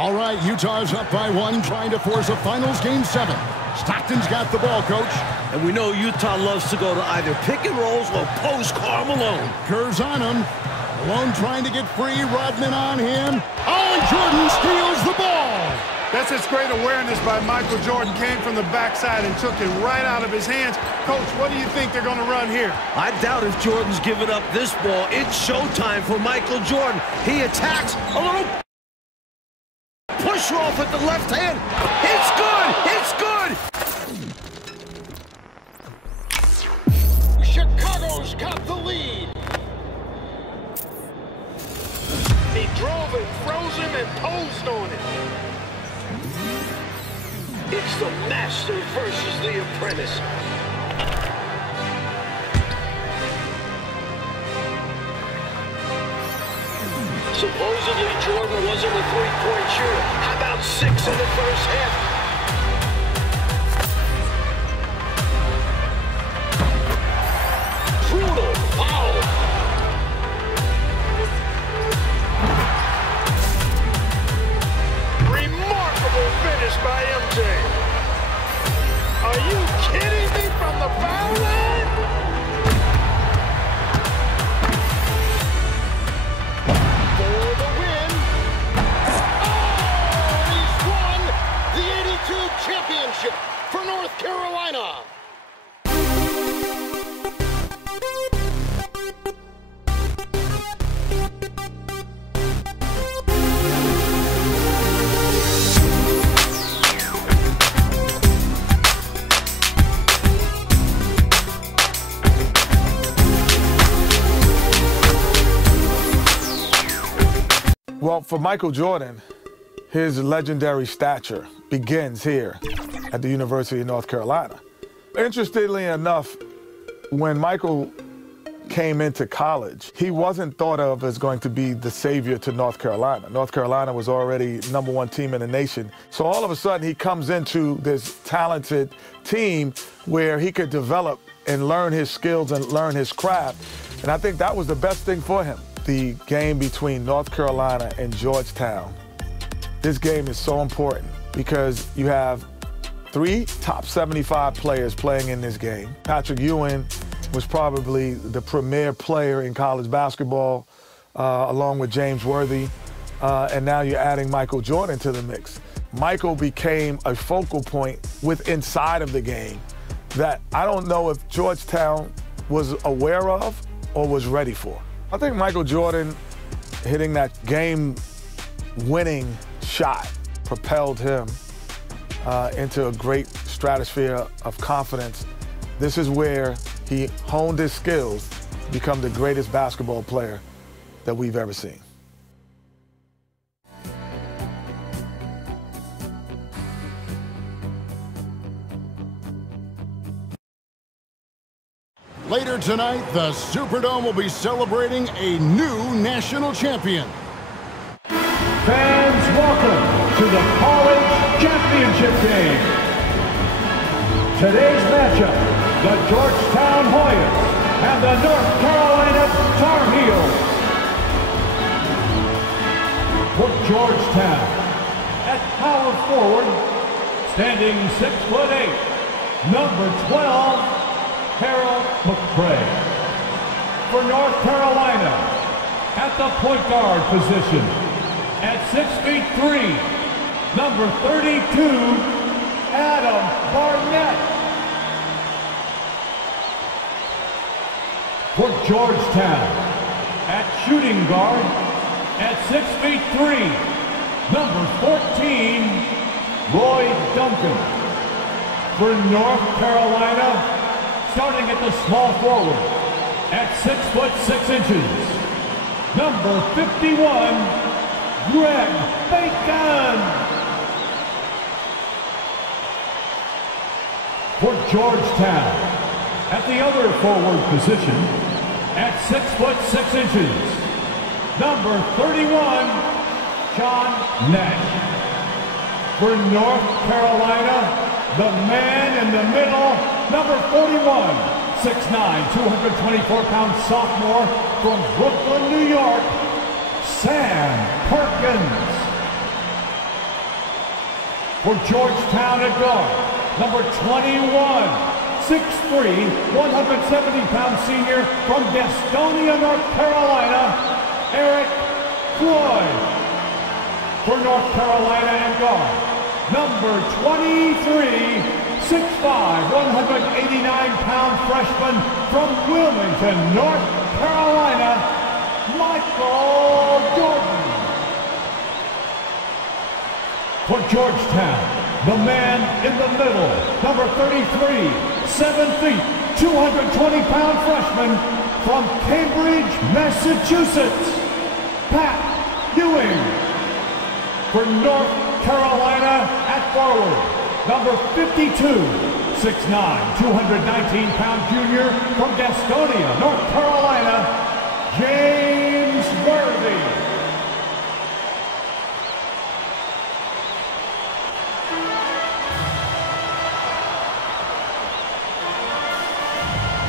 All right, Utah's up by 1, trying to force a finals game 7. Stockton's got the ball, coach. And we know Utah loves to go to either pick and rolls or post Karl Malone. Kerr's on him. Malone trying to get free. Rodman on him. Oh, and Jordan steals the ball. That's just great awareness by Michael Jordan. Came from the backside and took it right out of his hands. Coach, what do you think they're going to run here? I doubt if Jordan's giving up this ball. It's showtime for Michael Jordan. He attacks a little push off at the left hand. It's good! It's good! Chicago's got the lead. He drove and froze him and posed on it. It's the master versus the apprentice. Supposedly Jordan wasn't a three-point shooter. How about 6 in the first half? Brutal foul. Remarkable finish by MJ. Are you kidding me from the foul line? For the win. Oh, he's won the 82 championship for North Carolina. Well, for Michael Jordan, his legendary stature begins here at the University of North Carolina. Interestingly enough, when Michael came into college, he wasn't thought of as going to be the savior to North Carolina. North Carolina was already #1 team in the nation. So all of a sudden, he comes into this talented team where he could develop and learn his skills and learn his craft. And I think that was the best thing for him. The game between North Carolina and Georgetown. This game is so important because you have 3 top 75 players playing in this game. Patrick Ewing was probably the premier player in college basketball, along with James Worthy, and now you're adding Michael Jordan to the mix. Michael became a focal point inside of the game that I don't know if Georgetown was aware of or was ready for. I think Michael Jordan hitting that game-winning shot propelled him into a great stratosphere of confidence. This is where he honed his skills to become the greatest basketball player that we've ever seen. Later tonight, the Superdome will be celebrating a new national champion. Fans, welcome to the College Championship Game. Today's matchup, the Georgetown Hoyas and the North Carolina Tar Heels. For Georgetown, at power forward, standing 6'8", number 12, Harold McCray. For North Carolina, at the point guard position, at 6'3", number 32, Adam Barnett. For Georgetown, at shooting guard, at 6'3", number 14, Roy Duncan. For North Carolina, starting at the small forward, at 6'6", number 51, Greg Bacon. For Georgetown, at the other forward position, at 6'6", number 31, John Nash. For North Carolina, the man in the middle, number 41, 6'9", 224-pound sophomore from Brooklyn, New York, Sam Perkins. For Georgetown at guard, number 21, 6'3", 170-pound senior from Gastonia, North Carolina, Eric Floyd. For North Carolina at guard, number 23, 6'5", 189-pound freshman from Wilmington, North Carolina, Michael Jordan. For Georgetown, the man in the middle, number 33, 7 feet, 220-pound freshman from Cambridge, Massachusetts, Pat Ewing. For North Carolina at forward, number 52, 6'9", 219-pound junior from Gastonia, North Carolina, James Worthy.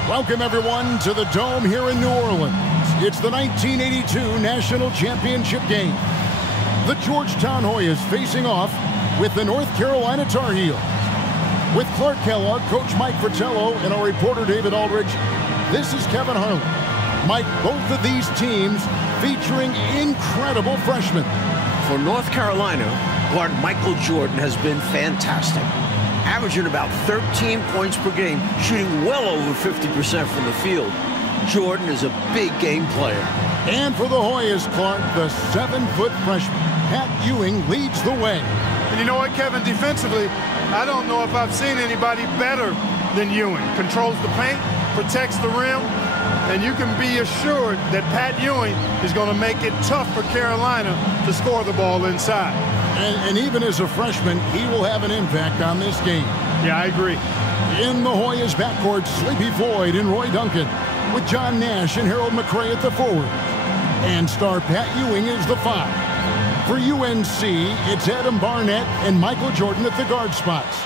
Welcome, everyone, to the Dome here in New Orleans. It's the 1982 National Championship game. The Georgetown Hoyas facing off with the North Carolina Tar Heels. With Clark Kellogg, Coach Mike Fratello, and our reporter David Aldridge, this is Kevin Harlan. Mike, both of these teams featuring incredible freshmen. For North Carolina, guard Michael Jordan has been fantastic, averaging about 13 points per game, shooting well over 50% from the field. Jordan is a big game player. And for the Hoyas, Clark, the 7-foot freshman, Pat Ewing, leads the way. And you know what, Kevin, defensively, I don't know if I've seen anybody better than Ewing. Controls the paint, protects the rim, and you can be assured that Pat Ewing is going to make it tough for Carolina to score the ball inside. And even as a freshman, he will have an impact on this game. Yeah, I agree. In the Hoyas backcourt, Sleepy Floyd and Roy Duncan, with John Nash and Harold McRae at the forward. And star Pat Ewing is the 5. For UNC, it's Adam Barnett and Michael Jordan at the guard spots.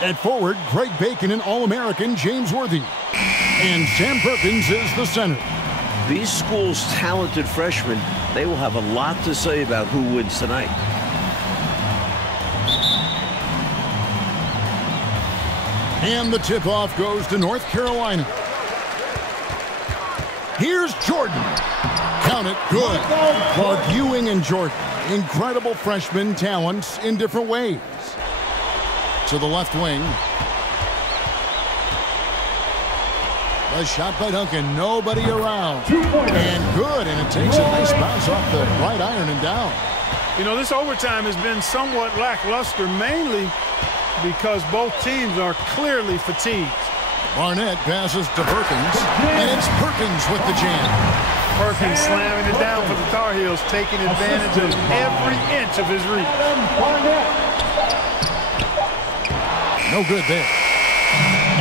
At forward, Greg Bacon and All-American James Worthy. And Sam Perkins is the center. These schools' talented freshmen, they will have a lot to say about who wins tonight. And the tip-off goes to North Carolina. Here's Jordan. Count it, good. Clark Ewing and Jordan, incredible freshman talents in different ways. To the left wing. A shot by Duncan, nobody around. And good, and it takes a nice bounce off the right iron and down. You know, this overtime has been somewhat lackluster, mainly because both teams are clearly fatigued. Barnett passes to Perkins, and it's Perkins with the jam. Perkins slamming it down for the Tar Heels, taking advantage of every inch of his reach. No good there.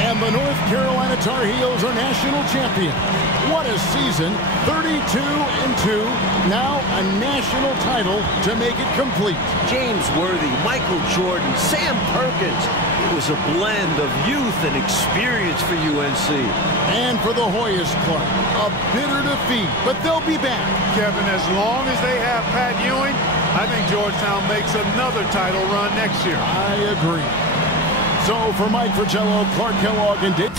And the North Carolina Tar Heels are national champions. What a season, 32-2, now a national title to make it complete. James Worthy, Michael Jordan, Sam Perkins. It was a blend of youth and experience for UNC. And for the Hoyas, Clark, a bitter defeat, but they'll be back. Kevin, as long as they have Pat Ewing, I think Georgetown makes another title run next year. I agree. So for Mike Fratello, Clark Kellogg, and Dave...